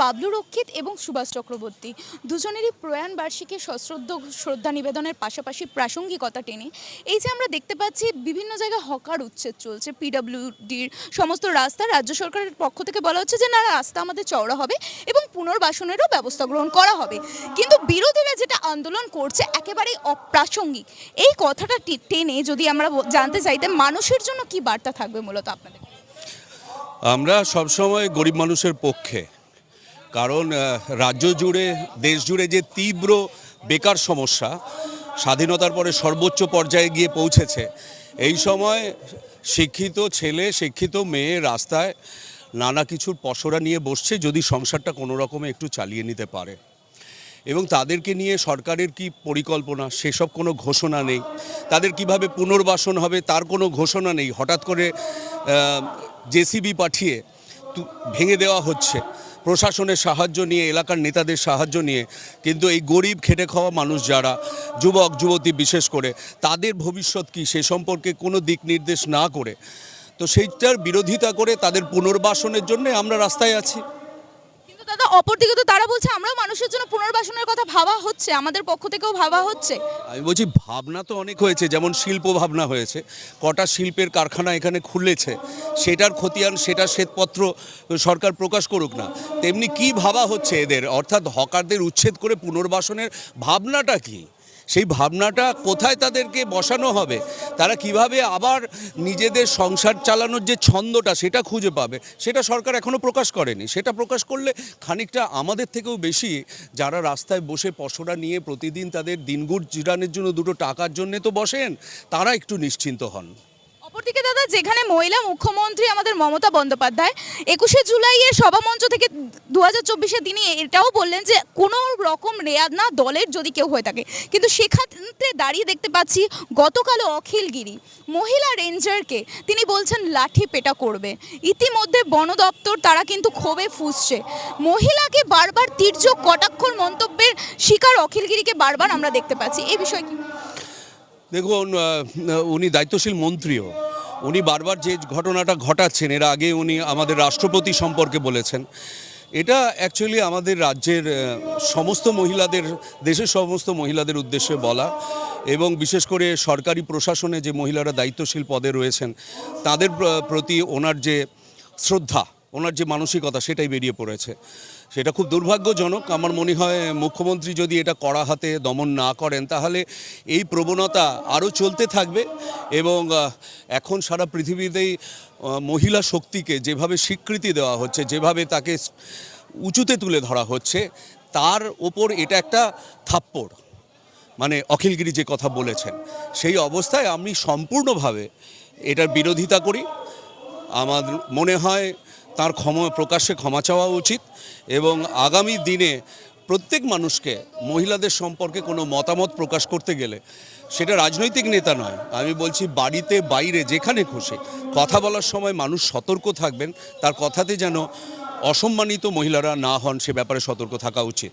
Pablo রক্ষিত এবং সুভাষ চক্রবর্তী। দুজনেরই প্রয়াণ বার্ষিকী সশ্রদ্ধ শ্রদ্ধা নিবেদনের পাশাপাশি প্রাসঙ্গিকতা টেনে। এই যে আমরা দেখতে পাচ্ছি, বিভিন্ন জায়গায় হকার উচ্ছেদ চলছে। পিডব্লিউডির সমস্ত রাস্তা রাজ্য সরকারের পক্ষ থেকে বলা হচ্ছে যে, না, রাস্তা আমাদের চওড়া হবে এবং পুনর্বাসনেরও ব্যবস্থা গ্রহণ করা হবে। কিন্তু বিরোধীরা যেটা আন্দোলন করছে, একেবারেই অপ্রাসঙ্গিক। এই কথাটা টেনে যদি আমরা জানতে চাইতে মানুষের জন্য কি বার্তা থাকবে মূলত আপনাদের? আমরা সবসময় গরিব মানুষের পক্ষে কারণ রাজ্য জুড়ে, দেশ জুড়ে যে তীব্র বেকার সমস্যা, স্বাধীনতার পরে সর্বোচ্চ পর্যায়ে গিয়ে পৌঁছেছে, এই সময় শিক্ষিত ছেলে, শিক্ষিত মেয়ে রাস্তায় নানা কিছুর পসরা নিয়ে বসছে যদি সংসারটা কোনো রকমে একটু চালিয়ে নিতে পারে। এবং তাদেরকে নিয়ে সরকারের কি পরিকল্পনা? সেসব কোনো ঘোষণা নেই। তাদের কীভাবে পুনর্বাসন হবে তার কোনো ঘোষণা নেই। হঠাৎ করে জেসিবি পাঠিয়ে ভেঙে দেওয়া হচ্ছে। প্রশাসনের সাহায্য নিয়ে, এলাকার নেতাদের সাহায্য নিয়ে কিন্তু এই গরিব খেটে খাওয়া মানুষ যারা, যুবক, যুবতী বিশেষ করে, তাদের ভবিষ্যৎ কি সে সম্পর্কে কোনো দিক নির্দেশ না করে। তো সেইটার বিরোধিতা করে তাদের পুনর্বাসনের জন্য আমরা রাস্তায় আছি। অপরদিকে তো তারা বলছে, আমরাও মানুষের জন্য পুনর্বাসনের কথা ভাবা হচ্ছে, আমাদের পক্ষ থেকেও ভাবা হচ্ছে। আমি বলছি, ভাবনা তো অনেক হয়েছে, যেমন শিল্প ভাবনা হয়েছে। কটা শিল্পের কারখানা এখানে খুলেছে, সেটার খতিয়ান, সেটা শ্বেতপত্র সরকার প্রকাশ করুক না, তেমনি কি ভাবা হচ্ছে এদের? অর্থাৎ হকারদের উচ্ছেদ করে পুনর্বাসনের ভাবনাটা কি? সেই ভাবনাটা কোথায় তাদেরকে বসানো হবে? তারা কীভাবে আবার নিজেদের সংসার চালানোর যে ছন্দটা সেটা খুঁজে পাবে? সেটা সরকার এখনও প্রকাশ করেনি। সেটা প্রকাশ করলে খানিকটা আমাদের থেকেও বেশি যারা রাস্তায় বসে পশরা নিয়ে প্রতিদিন তাদের দিনগুট জিরানের জন্য দুটো টাকার জন্যে তো বসেন, তারা একটু নিশ্চিন্ত হন। অপরদিকে দাদা, যেখানে মহিলা মুখ্যমন্ত্রী আমাদের মমতা বন্দ্যোপাধ্যায়, একুশে জুলাইয়ের সভামঞ্চ থেকে দু হাজার চব্বিশে তিনি এটাও বললেন যে কোনো রকম রেয়াদ না দলের যদি কেউ হয়ে থাকে। কিন্তু সেখানে দাঁড়িয়ে দেখতে পাচ্ছি গতকালও অখিলগিরি মহিলা রেঞ্জারকে তিনি বলছেন লাঠি পেটা করবে। ইতিমধ্যে বন দপ্তর তারা কিন্তু ক্ষোভে ফুসছে। মহিলাকে বারবার তীর্যক কটাক্ষর মন্তব্যের শিকার অখিলগিরিকে বারবার আমরা দেখতে পাচ্ছি। এই বিষয়ে কি? দেখুন উনি দায়িত্বশীল মন্ত্রীও। উনি বারবার যে ঘটনাটা ঘটাচ্ছেন, এর আগে উনি আমাদের রাষ্ট্রপতি সম্পর্কে বলেছেন। এটা অ্যাকচুয়ালি আমাদের রাজ্যের সমস্ত মহিলাদের, দেশের সমস্ত মহিলাদের উদ্দেশ্যে বলা এবং বিশেষ করে সরকারি প্রশাসনে যে মহিলারা দায়িত্বশীল পদে রয়েছেন, তাদের প্রতি ওনার যে শ্রদ্ধা, ওনার যে মানসিকতা, সেটাই বেরিয়ে পড়েছে। সেটা খুব দুর্ভাগ্যজনক। আমার মনে হয় মুখ্যমন্ত্রী যদি এটা কড়া হাতে দমন না করেন, তাহলে এই প্রবণতা আরও চলতে থাকবে এবং এখন সারা পৃথিবীতেই মহিলা শক্তিকে যেভাবে স্বীকৃতি দেওয়া হচ্ছে, যেভাবে তাকে উঁচুতে তুলে ধরা হচ্ছে, তার ওপর এটা একটা থাপ্পড়। মানে অখিলগিরি যে কথা বলেছেন, সেই অবস্থায় আমি সম্পূর্ণভাবে এটার বিরোধিতা করি। আমার মনে হয় তার ক্ষমা প্রকাশে ক্ষমা চাওয়া উচিত এবং আগামী দিনে প্রত্যেক মানুষকে, মহিলাদের সম্পর্কে কোনো মতামত প্রকাশ করতে গেলে সেটা রাজনৈতিক নেতা নয়। আমি বলছি বাড়িতে, বাইরে, যেখানে খুশি। কথা বলার সময় মানুষ সতর্ক থাকবেন, তার কথাতে যেন অসম্মানিত মহিলারা না হন সে ব্যাপারে সতর্ক থাকা উচিত।